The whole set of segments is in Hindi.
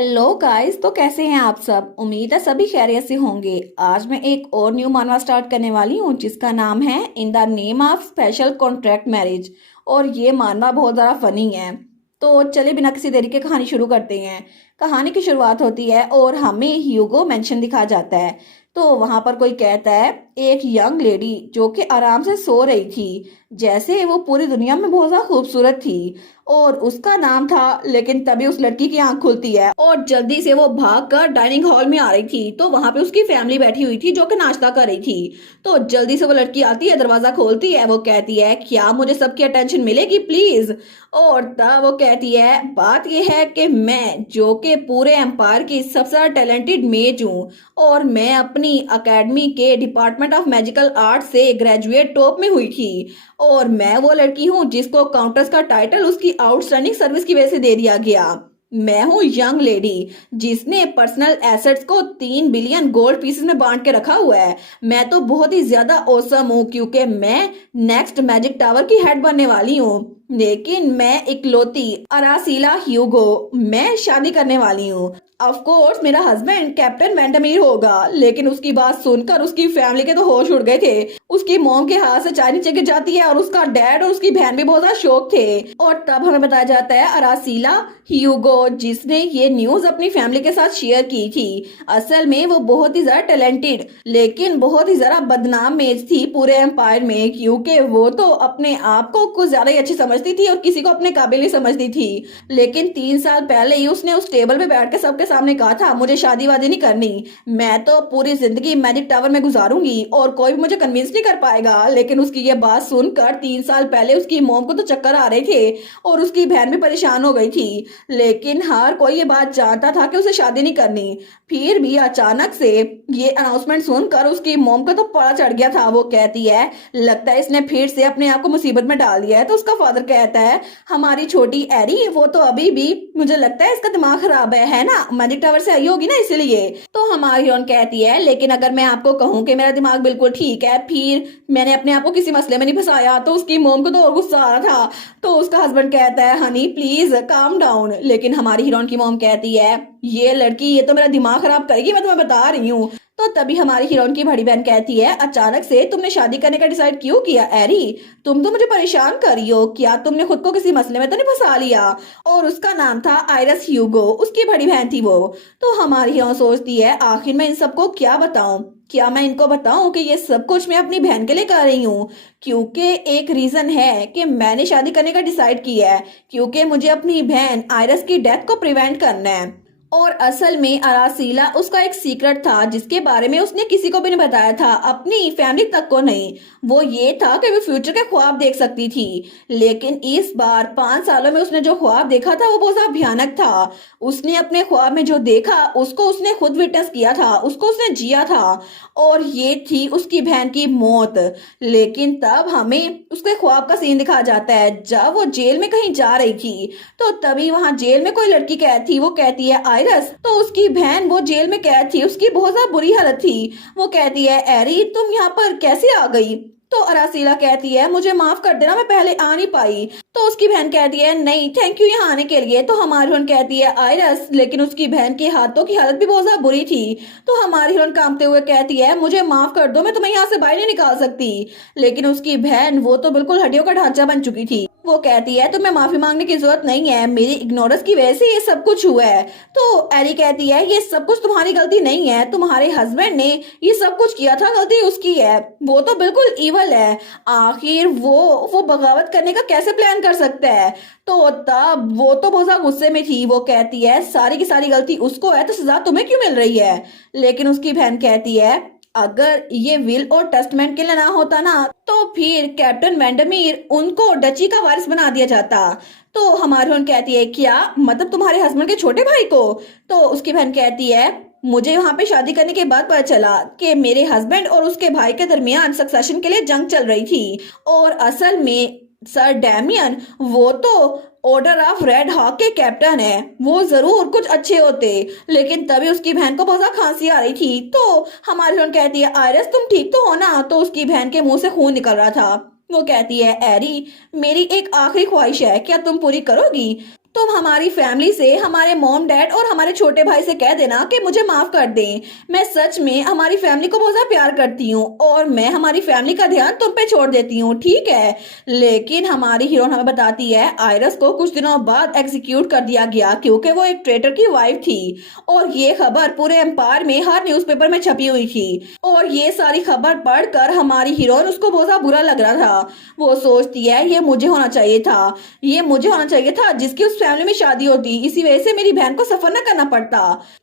Hello guys. तो कैसे हैं आप सब? उम्मीद है सभी खैरियत से होंगे। आज मैं एक और न्यू मानवा स्टार्ट करने वाली हूँ जिसका नाम है in the name of special contract marriage. और ये मानवा बहुत ज़्यादा फनी है। तो चलिए बिना किसी देरी के कहानी शुरू करते हैं। कहानी की शुरुआत होती है और हमें ह्यूगो मेंशन दिखा जाता है। तो वहां पर कोई कहता है एक यंग लेडी जो कि आराम से सो रही थी, जैसे वो पूरी दुनिया में बहुत ज्यादा खूबसूरत थी और उसका नाम था। लेकिन तभी उस लड़की की आंख खुलती है और जल्दी से वो भागकर डाइनिंग हॉल में आ रही थी। तो वहां पे उसकी फैमिली बैठी हुई थी जो कि नाश्ता कर रही थी। तो जल्दी से वो लड़की आती है, दरवाजा खोलती है, वो कहती है क्या मुझे सबकी अटेंशन मिलेगी प्लीज। और तब वो कहती है बात यह है कि मैं जो कि पूरे एम्पायर की सबसे ज्यादा टैलेंटेड मेज हूँ और मैं अपनी एकेडमी के डिपार्टमेंट ऑफ मैजिकल आर्ट से ग्रेजुएट टॉप में हुई थी। और मैं वो लड़की हूँ जिसको काउंटर्स का टाइटल उसकी आउटस्टैंडिंग सर्विस की वजह से दे दिया गया। मैं हूँ यंग लेडी जिसने पर्सनल एसेट्स को 3 बिलियन गोल्ड पीसेस में बांट के रखा हुआ है। मैं तो बहुत ही ज्यादा औसम हूँ क्योंकि मैं नेक्स्ट मैजिक टावर की हेड बनने वाली हूँ। लेकिन मैं इकलौती अरासीला ह्यूगो, मैं शादी करने वाली हूँ। ऑफ कोर्स मेरा हस्बैंड कैप्टन वेंडमीर होगा। लेकिन उसकी बात सुनकर उसकी फैमिली के तो होश उड़ गए थे। उसकी मॉम के हाथ से चाय नीचे गिर जाती है और उसका डैड और उसकी बहन भी बहुत ज्यादा शौक थे। और तब हमें बताया जाता है अरासीला ह्यूगो जिसने ये न्यूज अपनी फैमिली के साथ शेयर की थी। असल में वो बहुत ही ज्यादा टैलेंटेड लेकिन बहुत ही ज्यादा बदनाम मेज थी पूरे एम्पायर में, क्योंकि वो तो अपने आप को कुछ ज्यादा ही अच्छी समझती थी और किसी को अपने काबिल नहीं समझती थी। लेकिन 3 साल पहले ही उसने उस टेबल पे बैठ के सबके सामने कहा था मुझे शादी वादी नहीं करनी, मैं तो पूरी जिंदगी मैजिक टावर में गुजारूंगी और कोई भी मुझे कन्विंस नहीं कर पाएगा। लेकिन उसकी ये बात सुनकर 3 साल पहले उसकी मॉम को तो चक्कर आ रहे थे और उसकी बहन भी परेशान हो गई थी। लेकिन हर कोई ये बात जानता था कि उसे शादी नहीं करनी। फिर भी अचानक से ये अनाउंसमेंट सुनकर उसकी मॉम को तो पता चढ़ गया था। वो कहती है लगता है इसने फिर से अपने आप को मुसीबत में डाल दिया है। तो उसका फादर कहता है हमारी छोटी एरी वो तो अभी भी मुझे लगता है इसका दिमाग खराब है ना, मैजिक टावर से आई होगी ना इसलिए। तो हमारी हीरोइन कहती है लेकिन अगर मैं आपको कहूँ कि मेरा दिमाग बिल्कुल ठीक है फिर मैंने अपने आप को किसी मसले में नहीं फंसाया। तो उसकी मोम को तो और गुस्सा आ रहा था। तो उसका हस्बैंड कहता है हनी प्लीज काम डाउन। लेकिन हमारी हीरोइन की मोम कहती है ये लड़की ये तो मेरा दिमाग खराब करेगी, मैं तुम्हें बता रही हूँ। तो तभी हमारी हीरोइन की बड़ी बहन कहती है अचानक से तुमने शादी करने का डिसाइड क्यों किया एरी? तुम तो मुझे परेशान कर रही हो, क्या तुमने खुद को किसी मसले में तो नहीं फंसा लिया? और उसका नाम था आयरस ह्यूगो, उसकी बड़ी बहन थी वो। तो हमारी हीरोइन सोचती है आखिर मैं इन सबको क्या बताऊं, क्या मैं इनको बताऊं कि ये सब कुछ मैं अपनी बहन के लिए कर रही हूँ? क्योंकि एक रीजन है कि मैंने शादी करने का डिसाइड किया है क्योंकि मुझे अपनी बहन आयरस की डेथ को प्रिवेंट करना है। और असल में अरासीला उसका एक सीक्रेट था जिसके बारे में उसने किसी को भी नहीं बताया था, अपनी फैमिली तक को नहीं। वो ये था कि वो फ्यूचर के ख्वाब देख सकती थी। लेकिन इस बार 5 सालों में उसने जो ख्वाब देखा था वो बहुत ज्यादा भयानक था। उसने अपने ख्वाब में जो देखा उसको उसने खुद विटनेस किया था, उसको उसने जिया था। और ये थी उसकी बहन की मौत। लेकिन तब हमें उसके ख्वाब का सीन दिखाया जाता है जब वो जेल में कहीं जा रही थी। तो तभी वहां जेल में कोई लड़की कैद थी। वो कहती है आयरस, तो उसकी बहन वो जेल में कैद थी, उसकी बहुत ज्यादा बुरी हालत थी। वो कहती है एरी तुम यहाँ पर कैसे आ गई? तो अरासीला कहती है मुझे माफ कर देना, मैं पहले आ नहीं पाई। तो उसकी बहन कहती है नहीं थैंक यू यहाँ आने के लिए। तो हमारी हीरोइन कहती है आयरस लेकिन उसकी बहन के हाथों की हालत भी बहुत ज्यादा बुरी थी। तो हमारी हीरोइन कांपते हुए कहती है मुझे माफ कर दो, मैं तुम्हें यहाँ से बाहर नहीं निकाल सकती। लेकिन उसकी बहन वो तो बिल्कुल हड्डियों का ढांचा बन चुकी थी। वो कहती है तुम्हें माफी मांगने की जरूरत नहीं है, मेरी इग्नोरेंस की वजह से ये सब कुछ हुआ है। तो एरी कहती है ये सब कुछ तुम्हारी गलती नहीं है, तुम्हारे हस्बैंड ने ये सब कुछ किया था, गलती उसकी है, वो तो बिल्कुल इवल है। आखिर वो बगावत करने का कैसे प्लान कर सकता है? तो तब वो तो बहुत ज्यादा गुस्से में थी। वो कहती है सारी की सारी गलती उसको है तो सजा तुम्हें क्यों मिल रही है? लेकिन उसकी बहन कहती है अगर ये विल और टेस्टमेंट के लिए ना होता ना तो फिर कैप्टन वेंडमीर उनको डची का वारिस बना दिया जाता। तो हमारी बहन कहती है क्या मतलब तुम्हारे हस्बैंड के छोटे भाई को? तो उसकी बहन कहती है मुझे वहां पे शादी करने के बाद पता चला कि मेरे हस्बैंड और उसके भाई के दरमियान सक्सेशन के लिए जंग चल रही थी। और असल में सर डैमियन वो तो ऑर्डर ऑफ रेड हॉक के कैप्टन है, वो जरूर कुछ अच्छे होते। लेकिन तभी उसकी बहन को बहुत ज्यादा खांसी आ रही थी। तो हमारी बहन कहती है आयरस तुम ठीक तो हो ना? तो उसकी बहन के मुंह से खून निकल रहा था। वो कहती है एरी मेरी एक आखिरी ख्वाहिश है, क्या तुम पूरी करोगी? तुम हमारी फैमिली से, हमारे मॉम डैड और हमारे छोटे भाई से कह देना कि मुझे माफ कर दें। मैं सच में हमारी फैमिली को बहुत ज्यादा प्यार करती हूँ और मैं हमारी फैमिली का ध्यान तुम पे छोड़ देती हूँ, ठीक है। लेकिन हमारी हीरोइन हमें बताती है आयरस को कुछ दिनों बाद एग्जीक्यूट कर दिया गया क्योंकि वो एक ट्रेटर की वाइफ थी और ये खबर पूरे एम्पायर में हर न्यूज़पेपर में छपी हुई थी और ये सारी खबर पढ़कर हमारी हीरोइन उसको बहुत ज्यादा बुरा लग रहा था। वो सोचती है ये मुझे होना चाहिए था, ये मुझे होना चाहिए था जिसकी उस फैमिली में शादी होती, इसी वजह से मेरी बहन को सफर न करना पड़ता।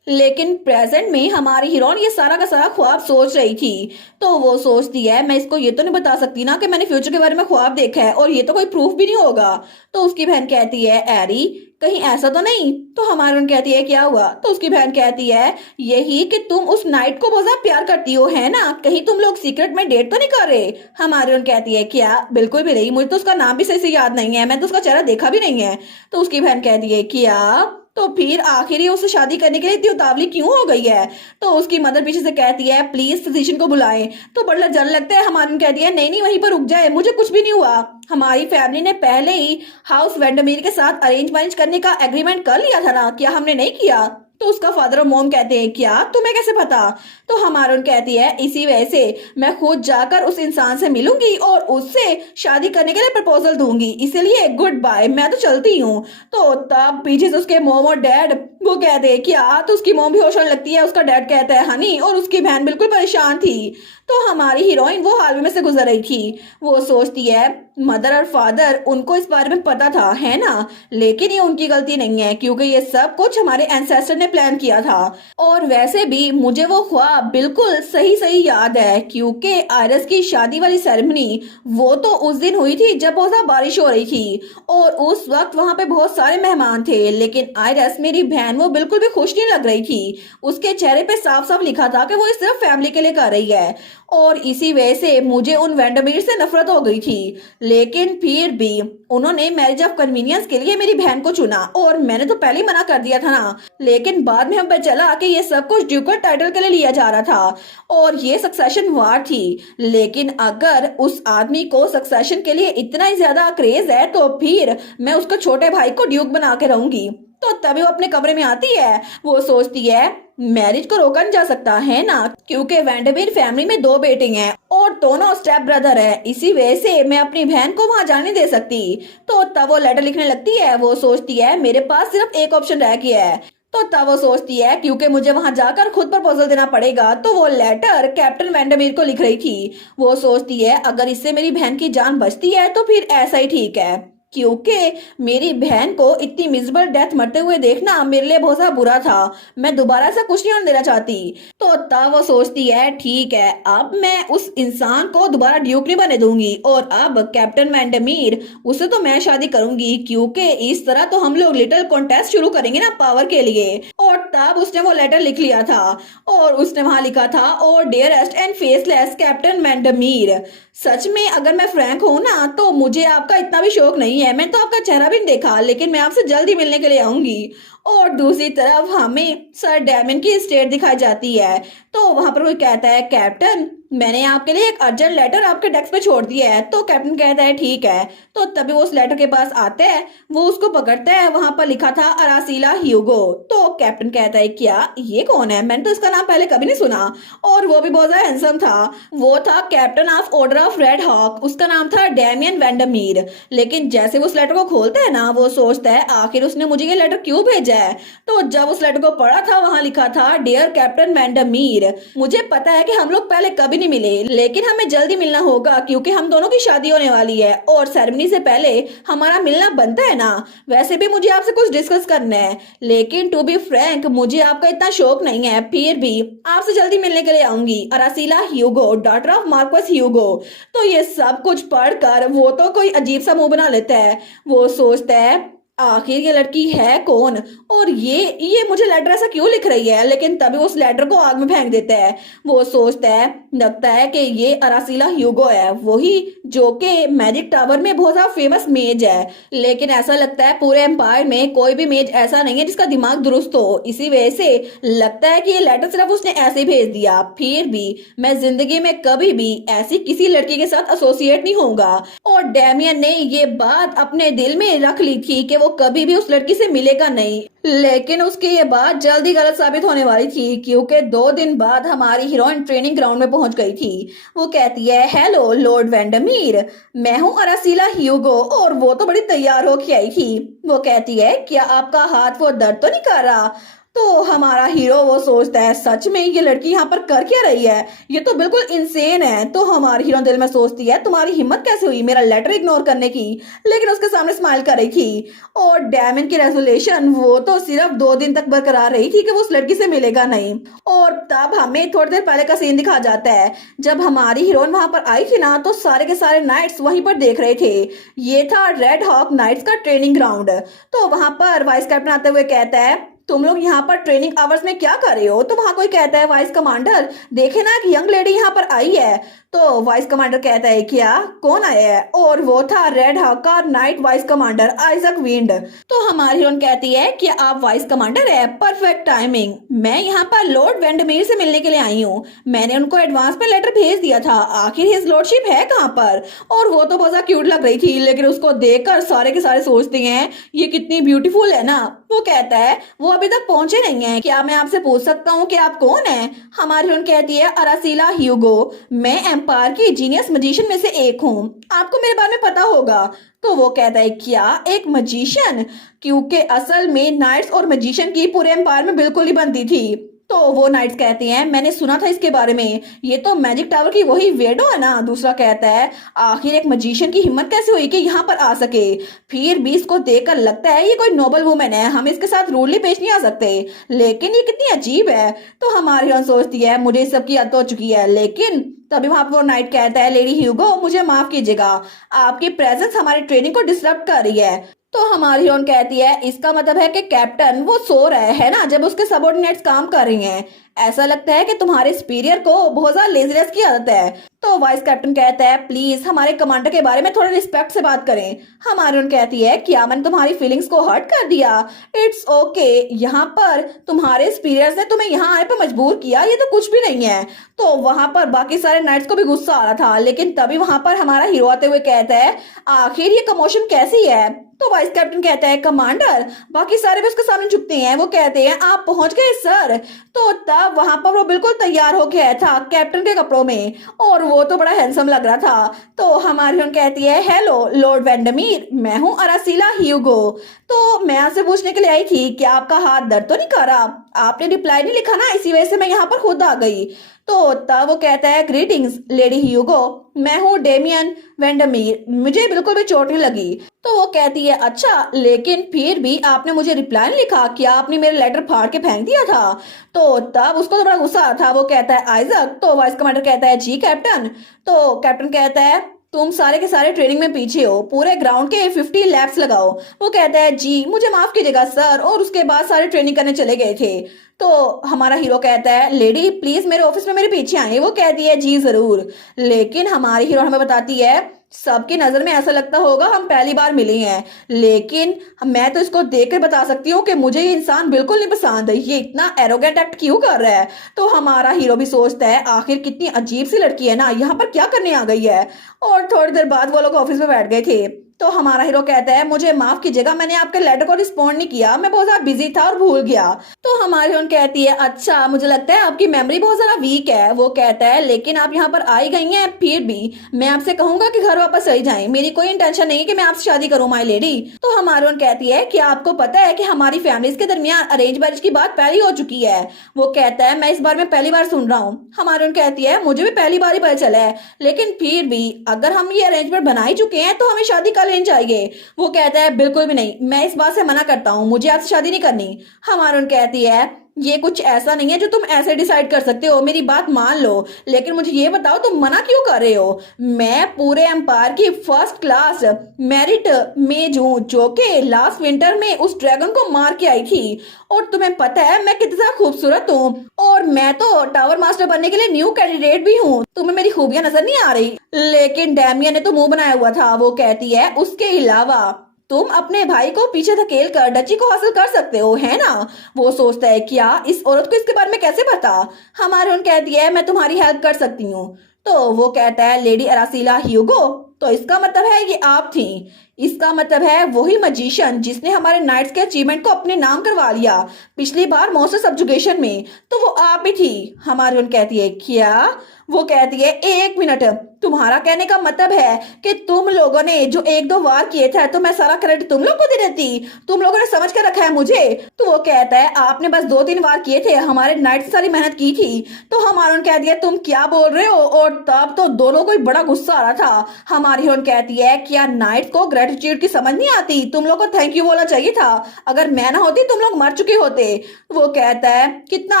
लेकिन प्रेजेंट में हमारी हीरोइन ये सारा का सारा ख्वाब सोच रही थी। तो वो सोचती है मैं इसको ये तो नहीं बता सकती ना कि मैंने फ्यूचर के बारे में ख्वाब देखा है और ये तो कोई प्रूफ भी नहीं होगा। तो उसकी बहन कहती है एरी कहीं ऐसा तो नहीं। तो हमारी हीरोइन कहती है क्या हुआ। तो उसकी बहन कहती है यही कि तुम उस नाइट को बहुत ज्यादा प्यार करती हो, है ना, कहीं तुम लोग सीक्रेट में डेट तो नहीं कर रहे। हमारी हीरोइन कहती है क्या, बिल्कुल भी नहीं, मुझे तो उसका नाम भी सही से याद नहीं है, मैं तो उसका चेहरा देखा भी नहीं है। तो उसकी बहन कहती है क्या, तो फिर आखिर ये उससे शादी करने के लिए इतनी उतावली क्यों हो गई है। तो उसकी मदर पीछे से कहती है प्लीज फिजिशियन को बुलाएं। तो बटलर जल लगता है, हमारी कहती है नहीं नहीं वहीं पर रुक जाए, मुझे कुछ भी नहीं हुआ। हमारी फैमिली ने पहले ही हाउस वेंडमीर के साथ अरेंज मैरिज करने का एग्रीमेंट कर लिया था ना, क्या हमने नहीं किया। तो उसका फादर और मॉम कहते हैं क्या, तुम्हें कैसे पता। तो हमारून कहती है इसी वजह से मैं खुद जाकर उस इंसान से मिलूंगी और उससे शादी करने के लिए प्रपोजल दूंगी, इसीलिए गुड बाय, मैं तो चलती हूँ। तो तब पीछे से उसके मॉम और डैड वो कहते हैं क्या। तो उसकी मॉम भी होश होने लगती है, उसका डैड कहता है हनी, और उसकी बहन बिल्कुल परेशान थी। तो हमारी हीरोइन वो हालवे में से गुजर रही थी। वो सोचती है मदर और फादर उनको इस बारे में पता था, है ना, लेकिन ये उनकी गलती नहीं है क्योंकि ये सब कुछ हमारे एंसेस्टर ने प्लान किया था। और वैसे भी मुझे वो ख्वाब बिल्कुल सही सही याद है क्योंकि आयरस की शादी वाली सेरेमनी वो तो उस दिन हुई थी जब बहुत ज्यादा बारिश हो रही थी और उस वक्त वहां पे बहुत सारे मेहमान थे, लेकिन आयरस मेरी बहन वो बिल्कुल भी खुश नहीं लग रही थी। उसके चेहरे पे साफ साफ लिखा था कि वो इस सिर्फ फैमिली के लिए कर रही है और इसी वजह से मुझे उन वेंडमीर से नफरत हो गई थी। लेकिन फिर भी उन्होंने मैरिज ऑफ कन्वीनियंस के लिए मेरी बहन को चुना और मैंने तो पहले ही मना कर दिया था ना। लेकिन बाद में हमें पता चला कि ये सब कुछ ड्यूकल टाइटल के लिए लिया जा रहा था और ये सक्सेशन वार थी। लेकिन अगर उस आदमी को सक्सेशन के लिए इतना ही ज्यादा क्रेज है तो फिर मैं उसको छोटे भाई को ड्यूक बना के रहूंगी। तो तभी वो अपने कमरे में आती है। वो सोचती है मैरिज को रोका नहीं जा सकता, है ना, क्योंकि वेंडमीर फैमिली में 2 बेटे हैं और दोनों स्टेप ब्रदर है, इसी वजह से मैं अपनी बहन को वहां जाने दे सकती। तो तब वो लेटर लिखने लगती है। वो सोचती है मेरे पास सिर्फ एक ऑप्शन रह गया है। तो तब वो सोचती है क्योंकि मुझे वहां जाकर खुद प्रपोजल देना पड़ेगा, तो वो लेटर कैप्टन वेंडमीर को लिख रही थी। वो सोचती है अगर इससे मेरी बहन की जान बचती है तो फिर ऐसा ही ठीक है क्योंकि मेरी बहन को इतनी मिजरेबल डेथ मरते हुए देखना मेरे लिए बहुत ज्यादा बुरा था, मैं दोबारा से कुछ नहीं होने देना चाहती। तो तब वो सोचती है ठीक है अब मैं उस इंसान को दोबारा ड्यूक नहीं बने दूंगी और अब कैप्टन वेंडमीर उससे तो मैं शादी करूंगी क्योंकि इस तरह तो हम लोग लिटिल कॉन्टेस्ट शुरू करेंगे ना पावर के लिए। और तब उसने वो लेटर लिख लिया था और उसने वहां लिखा था और डियरेस्ट एंड फेसलेस कैप्टन वेंडमीर, सच में अगर मैं फ्रैंक हूं ना तो मुझे आपका इतना भी शौक नहीं है, मैं तो आपका चेहरा भी नहीं देखा, लेकिन मैं आपसे जल्दी मिलने के लिए आऊंगी। और दूसरी तरफ हमें सर डैमन की स्टेट दिखाई जाती है। तो वहां पर कोई कहता है कैप्टन मैंने आपके लिए एक अर्जेंट लेटर आपके डेस्क पे छोड़ दिया है। तो कैप्टन कहता है ठीक है। तो तभी वो उस लेटर के पास आता है, वो उसको पकड़ता है, वहां पर लिखा था अरासीला ह्यूगो। तो कैप्टन कहता है क्या ये कौन है, मैंने तो इसका नाम पहले कभी नहीं सुना और वो भी बहुत ज्यादा हैंडसम था। वो था captain of order of red hawk, उसका नाम था डैमियन वेंडमीर। लेकिन जैसे वो उस लेटर को खोलता है ना वो सोचता है आखिर उसने मुझे ये लेटर क्यों भेजा है। तो जब उस लेटर को पढ़ा था वहां लिखा था डियर कैप्टन वेंडमीर, मुझे पता है कि हम लोग पहले कभी नहीं मिले लेकिन हमें जल्दी मिलना होगा क्योंकि हम दोनों की शादी होने वाली है और सेरेमनी से पहले हमारा मिलना बनता है ना। वैसे भी मुझे आपसे कुछ डिस्कस करना है लेकिन टू बी फ्रैंक मुझे आपका इतना शौक नहीं है, फिर भी आपसे जल्दी मिलने के लिए आऊंगी। अरासीला ह्यूगो डॉटर ऑफ मार्क्वस ह्यूगो। तो ये सब कुछ पढ़कर वो तो कोई अजीब सा मुंह बना लेता है। वो सोचता है आखिर ये लड़की है कौन और ये मुझे लेटर ऐसा क्यों लिख रही है। लेकिन तभी उस लेटर को आग में फेंक देता है। वो सोचता है लगता है कि ये अरासीला ह्यूगो है, वही जो कि मैजिक टावर में बहुत ज्यादा फेमस मेज है। लेकिन ऐसा लगता है पूरे एम्पायर में कोई भी मेज ऐसा नहीं है जिसका दिमाग दुरुस्त हो, इसी वजह से लगता है कि ये लेटर सिर्फ उसने ऐसे भेज दिया। फिर भी मैं जिंदगी में कभी भी ऐसी किसी लड़की के साथ एसोसिएट नहीं होऊंगा। और डैमियन ने ये बात अपने दिल में रख ली थी कि वो वो कभी भी उस लड़की से मिलेगा नहीं। लेकिन उसकी ये बात जल्दी गलत साबित होने वाली थी, क्योंकि 2 दिन बाद हमारी हीरोइन ट्रेनिंग ग्राउंड में पहुंच गई थी। वो कहती है, हेलो लॉर्ड वेंडमीर, मैं हूँ अरासीला ह्यूगो। और वो तो बड़ी तैयार होके आई थी। वो कहती है, क्या आपका हाथ वो दर्द तो नहीं कर रहा? तो हमारा हीरो वो सोचता है, सच में ये लड़की यहाँ पर कर क्या रही है, ये तो बिल्कुल इंसेन है। तो हमारी हीरो दिल में सोचती है, तुम्हारी हिम्मत कैसे हुई मेरा लेटर इग्नोर करने की? लेकिन उसके सामने स्माइल कर रही थी। और डैमन की रेजोल्यूशन वो तो सिर्फ 2 दिन तक बरकरार रही थी कि वो उस लड़की से मिलेगा नहीं। और तब हमें थोड़ी देर पहले का सीन दिखा जाता है, जब हमारी हीरोइन वहां पर आई थी ना, तो सारे के सारे नाइट्स वहीं पर देख रहे थे। ये था रेड हॉक नाइट्स का ट्रेनिंग ग्राउंड। तो वहां पर वाइस कैप्टन आते हुए कहता है, तुम लोग यहाँ पर ट्रेनिंग आवर्स में क्या कर रहे हो? तो वहां कोई कहता है, वाइस कमांडर देखे ना, एक यंग लेडी यहाँ पर आई है। तो वाइस कमांडर कहता है, क्या, कौन आया है? और वो था रेड हॉक का night vice commander Isaac wind. तो हमारी हीरोइन कहती है कि आप वाइस कमांडर है, परफेक्ट टाइमिंग। मैं यहाँ पर लॉर्ड वेंडमीर से मिलने के लिए आई हूँ। मैंने उनको एडवांस में लेटर भेज दिया था, आखिर हिज लॉर्डशिप है कहाँ पर? और वो तो बहुत क्यूट लग रही थी, लेकिन उसको देखकर सारे के सारे सोचते हैं, ये कितनी ब्यूटीफुल है ना। वो कहता है, वो अभी तक पहुंचे नहीं है, क्या मैं आपसे पूछ सकता हूँ कि आप कौन है? हमारी हीरोइन कहती है, अरासीला ह्यूगो, मैं एम्पायर की जीनियस मजिशियन में से एक हूँ, आपको मेरे बारे में पता होगा। तो वो कहता है, क्या, एक मजिशियन? क्योंकि असल में नाइट्स और मजिशियन की पूरे एम्पायर में बिल्कुल ही बनती थी। तो वो नाइट्स कहती हैं, मैंने सुना था इसके बारे में, ये तो मैजिक टावर की वही वेडो है ना। दूसरा कहता है, आखिर एक मजिशियन की हिम्मत कैसे हुई कि यहाँ पर आ सके? फिर भी इसको देखकर लगता है ये कोई नोबल वुमेन है, हम इसके साथ रूडली पेश नहीं आ सकते। लेकिन ये कितनी अजीब है। तो हमारी हीरोइन सोचती है, मुझे इस सब की आदत हो चुकी है। लेकिन तभी वहां पर वो नाइट कहता है, लेडी ह्यूगो, मुझे माफ कीजिएगा, आपकी प्रेजेंस हमारी ट्रेनिंग को डिस्टर्ब कर रही है। तो हमारी हीरोइन कहती है, इसका मतलब है कि कैप्टन वो सो रहे है ना जब उसके सबऑर्डिनेट्स काम कर रही हैं। ऐसा लगता है कि तुम्हारे सुपीरियर को बहुत ज्यादा लेजीनेस की आदत है। तो वाइस कैप्टन कहता है, प्लीज हमारे कमांडर के बारे में थोड़ा रिस्पेक्ट से बात करें। हमारी हीरोइन कहती है, क्या मैंने तुम्हारी फीलिंग्स को हर्ट कर दिया? इट्स ओके, यहाँ पर तुम्हारे सुपीरियर्स ने तुम्हें यहाँ आने पर मजबूर किया, ये तो कुछ भी नहीं है। तो वहां पर बाकी सारे नाइट्स को भी गुस्सा आ रहा था, लेकिन तभी वहां पर हमारा हीरो आते हुए कहता है, आखिर ये कमोशन कैसी है? तो वाइस कैप्टन कहता है, कमांडर। बाकी सारे भी उसके सामने झुकते हैं। वो कहते हैं, आप पहुंच गए सर। तो तब वहां पर वो बिल्कुल तैयार हो गया था कैप्टन के कपड़ों में, और वो तो बड़ा हैंडसम लग रहा था। तो हमारी उन कहती है, हेलो लॉर्ड वेंडमीर, मैं हूँ अरासीला ह्यूगो। तो मैं आपसे पूछने के लिए आई थी, क्या आपका हाथ दर्द तो नहीं कर रहा? आपने रिप्लाई नहीं लिखा ना, इसी वजह से मैं यहाँ पर खुद आ गई। तो तब वो कहता है, ग्रीटिंग्स लेडी ह्यूगो, मैं हूँ डेमियन वेंडमीर, मुझे बिल्कुल भी चोट नहीं लगी। तो वो कहती है, अच्छा, लेकिन फिर भी आपने मुझे रिप्लाई नहीं लिखा, क्या आपने मेरा लेटर फाड़ के फेंक दिया था? तो तब उसको तो बड़ा गुस्सा आता था। वो कहता है, आइजक। तो वाइस कमांडर कहता है, जी कैप्टन। तो कैप्टन कहता है, तुम सारे के सारे ट्रेनिंग में पीछे हो, पूरे ग्राउंड के 50 लैप्स लगाओ। वो कहता है, जी मुझे माफ कीजिएगा सर, और उसके बाद सारे ट्रेनिंग करने चले गए थे। तो हमारा हीरो कहता है, लेडी प्लीज मेरे ऑफिस में मेरे पीछे आए। वो कहती है, जी जरूर। लेकिन हमारी हीरो हमें बताती है, सबकी नजर में ऐसा लगता होगा हम पहली बार मिले हैं, लेकिन मैं तो इसको देखकर बता सकती हूँ कि मुझे ये इंसान बिल्कुल नहीं पसंद, ये इतना एरोगेंट एक्ट क्यों कर रहा है। तो हमारा हीरो भी सोचता है, आखिर कितनी अजीब सी लड़की है ना, यहाँ पर क्या करने आ गई है। और थोड़ी देर बाद वो लोग ऑफिस में बैठ गए थे। तो हमारा हीरो कहता है, मुझे माफ कीजिएगा, मैंने आपके लेटर को रिस्पॉन्ड नहीं किया, मैं बहुत ज्यादा बिजी था और भूल गया। तो हमारी हीरोइन कहती है, अच्छा, मुझे लगता है आपकी मेमोरी बहुत ज्यादा वीक है। वो कहता है, लेकिन आप यहाँ पर आई गई हैं, फिर भी मैं आपसे कहूंगा कि घर वापस चली जाएं। मेरी कोई इंटेंशन नहीं है कि मैं आपसे शादी करूं माय लेडी। तो हमारी हीरोइन कहती है, क्या आपको पता है कि हमारी फैमिलीज के दरमियान अरेंज मैरिज की बात पहली हो चुकी है? वो कहता है, मैं इस बार में पहली बार सुन रहा हूँ। हमारी हीरोइन कहती है, मुझे भी पहली बार ही पता चला है, लेकिन फिर भी अगर हम ये अरेंजमेंट बना ही चुके हैं तो हमें शादी कर लेनी चाहिए। वो कहता है, बिल्कुल भी नहीं, मैं इस बात से मना करता हूँ, मुझे आपसे शादी नहीं करनी। हमारी कहती है, ये कुछ ऐसा नहीं है जो तुम ऐसे डिसाइड कर सकते हो, मेरी बात मान लो, लेकिन मुझे ये बताओ तुम मना क्यों कर रहे हो? मैं पूरे एम्पायर की फर्स्ट क्लास मेरिट में हूँ, जो कि लास्ट विंटर में उस ड्रैगन को मार के आई थी। और तुम्हें पता है मैं कितना खूबसूरत हूँ, और मैं तो टावर मास्टर बनने के लिए न्यू कैंडिडेट भी हूँ। तुम्हें मेरी खूबियां नजर नहीं आ रही? लेकिन डैमियन ने तो मुंह बनाया हुआ था। वो कहती है, उसके अलावा तुम अपने भाई को पीछे धकेल कर डची को हासिल कर सकते हो, है ना? वो सोचता है, क्या इस औरत को इसके बारे में कैसे पता? हमारी उन कहती है, मैं तुम्हारी हेल्प कर सकती हूँ। तो वो कहता है, लेडी अरासीला ह्यूगो, तो इसका मतलब है ये आप थी? इसका मतलब है वही मजिशियन जिसने हमारे नाइट्स के अचीवमेंट को अपने नाम करवा लिया पिछली बार मौसम सब्जुगेशन में, तो वो आप ही थी। हमारी कहती है क्या? वो कहती है 1 मिनट, तुम्हारा कहने का मतलब है कि तुम लोगों ने जो 1-2 वार किए थे तो मैं सारा क्रेडिट तुम लोग को दे देती? तुम लोगों ने समझ कर रखा है मुझे? तो वो कहता है आपने बस 2-3 वार किए थे, हमारे नाइट से सारी मेहनत की थी। तो हमारी कहती है तुम क्या बोल रहे हो? और तब तो दोनों को बड़ा गुस्सा आ रहा था। हमारी हीरोइन कहती है क्या नाइट को ग्रेटिट्यूड की समझ नहीं आती? तुम लोग को थैंक यू बोलना चाहिए था, अगर मैं ना होती तुम लोग मर चुके होते। वो कहता है कितना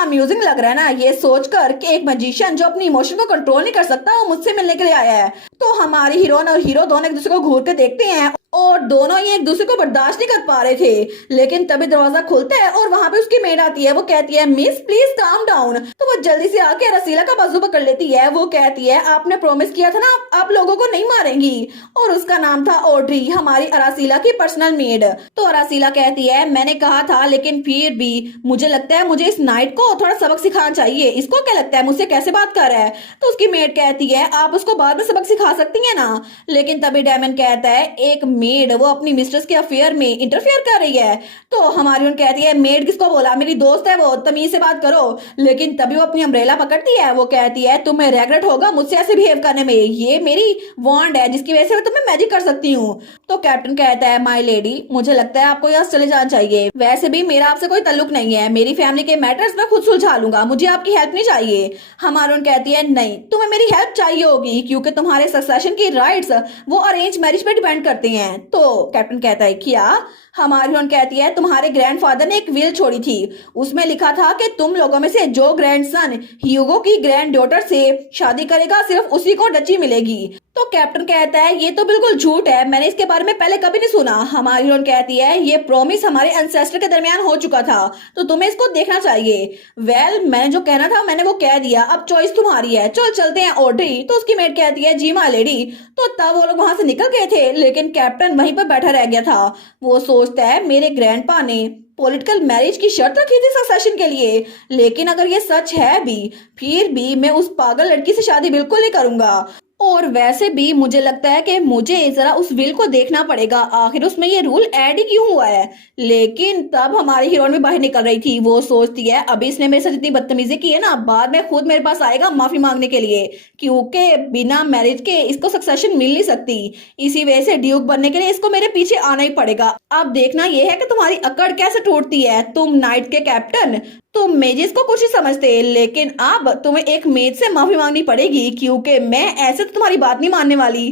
अम्यूजिंग लग रहा है ना ये सोचकर कि एक मैजिशियन जो अपनी इमोशन को कंट्रोल नहीं कर सकता वो मुझसे मिलने के लिए आया है। तो हमारी हीरोइन और हीरो दोनों एक दूसरे को घूरते देखते हैं और दोनों ही एक दूसरे को बर्दाश्त नहीं कर पा रहे थे। लेकिन तभी दरवाजा खुलता है और वहां पे उसकी मेड आती है। वो कहती है मिस प्लीज काम डाउन। तो वो जल्दी से आके रसीला का बाजू पकड़ लेती है। वो कहती है आपने प्रॉमिस किया था ना आप लोगों को नहीं मारेंगी। और उसका नाम था ऑड्री, हमारी अरासीला की पर्सनल मेड। तो अरासीला कहती है मैंने कहा था लेकिन फिर भी मुझे लगता है मुझे इस नाइट को थोड़ा सबक सिखाना चाहिए। इसको क्या लगता है मुझसे कैसे बात कर रहा है? तो उसकी मेड कहती है आप उसको बाद में सबक सिखा सकती है ना। लेकिन तभी डायमंड कहता है एक मेड वो अपनी मिस्ट्रेस के अफेयर में इंटरफेयर कर रही है। तो हमारी उन कहती है मेड किसको बोला, मेरी दोस्त है वो, तमीज से बात करो। लेकिन तभी वो अपनी अम्ब्रेला पकड़ती है। वो कहती है तुम्हें रेग्रेट होगा मुझसे ऐसे बिहेव करने में, ये मेरी वॉन्ड है जिसकी वजह से मैं तुम्हें मैजिक कर सकती हूँ। तो कैप्टन कहता है माय लेडी मुझे लगता है आपको यहाँ से चले जाना चाहिए, वैसे भी मेरा आपसे कोई ताल्लुक नहीं है, मेरी फैमिली के मैटर्स मैं खुद सुलझा लूंगा, मुझे आपकी हेल्प नहीं चाहिए। हमारी उन कहती है नहीं तुम्हें मेरी हेल्प चाहिए होगी क्योंकि तुम्हारे सक्सेशन की राइट्स वो अरेंज मैरिज पे डिपेंड करते हैं। तो कैप्टन कहता है क्या? हमारी हीरोइन कहती है तुम्हारे ग्रैंडफादर ने एक विल छोड़ी थी, उसमें लिखा था कि तुम लोगों में से जो ग्रैंडसन ह्यूगो की ग्रैंड डॉटर से शादी करेगा सिर्फ उसी को डची मिलेगी। तो कैप्टन कहता है ये तो बिल्कुल झूठ है, मैंने इसके बारे में पहले कभी नहीं सुना। हमारी हीरोइन कहती है ये प्रॉमिस हमारे एंसेस्टर के दरमियान हो चुका था तो तुम्हें इसको देखना चाहिए। मैंने जो कहना था मैंने वो कह दिया, अब चॉइस तुम्हारी है, चल चलते हैं ऑड्री। तो उसकी मेट कहती है जी माय लेडी। तो तब वो लोग वहां से निकल गए थे लेकिन कैप्टन वहीं पर बैठा रह गया था। वो सोचता है मेरे ग्रैंडपा ने पॉलिटिकल मैरिज की शर्त रखी थी सक्सेशन के लिए, लेकिन अगर ये सच है भी फिर भी मैं उस पागल लड़की से शादी बिल्कुल नहीं करूंगा। और वैसे भी मुझे लगता है कि मुझे जरा उस विल को देखना पड़ेगा, आखिर उसमें ये रूल ऐड ही क्यों हुआ है। लेकिन तब हमारी हीरोइन भी बाहर निकल रही थी। वो सोचती है अभी इसने मेरे साथ इतनी बदतमीजी की है ना, बाद में खुद मेरे पास आएगा माफी मांगने के लिए, क्योंकि बिना मैरिज के इसको सक्सेशन मिल नहीं सकती। इसी वजह से ड्यूक बनने के लिए इसको मेरे पीछे आना ही पड़ेगा। अब देखना यह है कि तुम्हारी अकड़ कैसे टूटती है। तुम नाइट के कैप्टन, तुम मेजेस को कुछ ही समझते, लेकिन अब तुम्हें एक मेज से माफी मांगनी पड़ेगी क्योंकि मैं ऐसे तो तुम्हारी बात नहीं मानने वाली।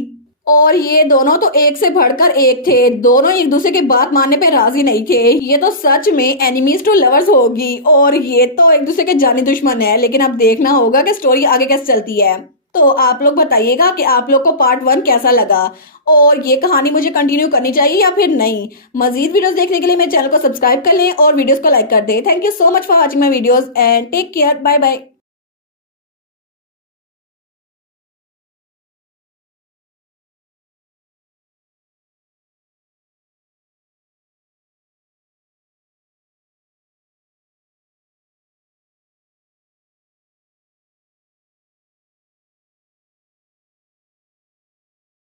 और ये दोनों तो एक से बढ़कर एक थे, दोनों एक दूसरे की बात मानने पे राजी नहीं थे। ये तो सच में एनिमीज टू लवर्स होगी और ये तो एक दूसरे के जानी दुश्मन है। लेकिन अब देखना होगा कि स्टोरी आगे कैसे चलती है। तो आप लोग बताइएगा कि आप लोग को पार्ट 1 कैसा लगा और ये कहानी मुझे कंटिन्यू करनी चाहिए या फिर नहीं। मजीद वीडियोस देखने के लिए मेरे चैनल को सब्सक्राइब कर लें और वीडियोस को लाइक कर दें। Thank you so much for watching my videos and take care, bye bye.